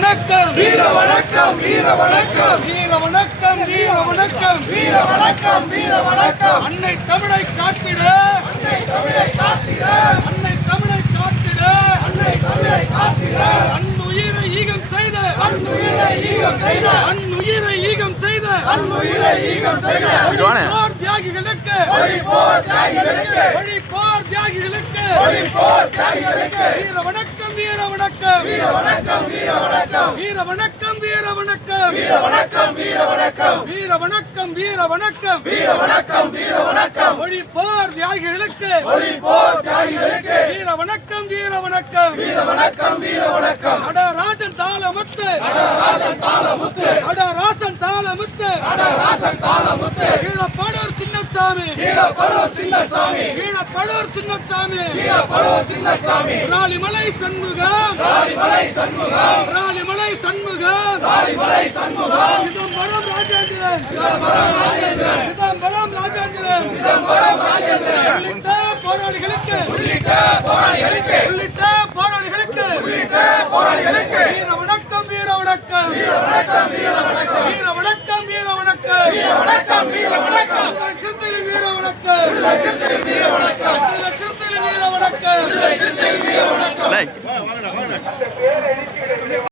வணக்கம் வீர வணக்கம் வீர வணக்கம் வீர வணக்கம் வீர வணக்கம் வீர வணக்கம் வீர வணக்கம் அன்னை தமிழை காத்திட அன்னை தமிழை காத்திட அன்னை தமிழை காத்திட அன்னை தமிழை காத்திட அன்னுயிரை ஈகம் செய்த அன்னுயிரை ஈகம் செய்த அன்னுயிரை ஈகம் செய்த அன்னுயிரை ஈகம் செய்த போர் தியாகிகளுக்கு ஒளிபோர் தியாகிகளுக்கு போர் தியாகிகளுக்கு ஒளிபோர் தியாகிகளுக்கு வீர வணக்கம் வீர வணக்கம் வீர வணக்கம் வீர வணக்கம் வீர வணக்கம் வீர வணக்கம் வீர வணக்கம் வீர வணக்கம் வீர வணக்கம் வீர வணக்கம் வீர வணக்கம் வீர வணக்கம் போர் தியாகிகளுக்கு ஒளிபோர் தியாகிகளுக்கு வீர வணக்கம் வீர வணக்கம் வீர வணக்கம் வீர வணக்கம் அடராஜன் தாளமுத்து அடராசன் தாளமுத்து அடராசன் தாளமுத்து அடராசன் தாளமுத்து கீழப்படூர் சின்னசாமி கீழப்படூர் சின்னசாமி கீழப்படூர் சின்னசாமி கீழப்படூர் சின்னசாமி ராலிமலை சண்முகம் ராணிமலை சண்முகம் ராலிமலை சண்முகம் ராணிமலை சண்முகம் சிதம்பரம் ராஜேந்திரன் சிதம்பரம் ராஜேந்திரன் சிதம்பரம் ராஜேந்திரன் சிதம்பரம் ராஜேந்திரன் உள்ளிட்ட போராளிகளுக்கு உள்ளிட்ட போராளிகளுக்கு உள்ளிட்ட போராளிகளுக்கு உள்ளிட்ட போராளிகளுக்கு வீர வணக்கம் வீர வணக்கம் வீர வணக்கம் வீர வணக்கம் வீர வணக்கம் வீர வணக்கம் வீர வணக்கம் வீர வணக்கம் விடுதலை சிறுத்தைகளின் வீர வணக்கம் சிறுத்தை வீர வணக்கம் விடுதலை சிறுத்தைகளின் வீர வணக்கம் சிறுத்தை வீர வணக்கம்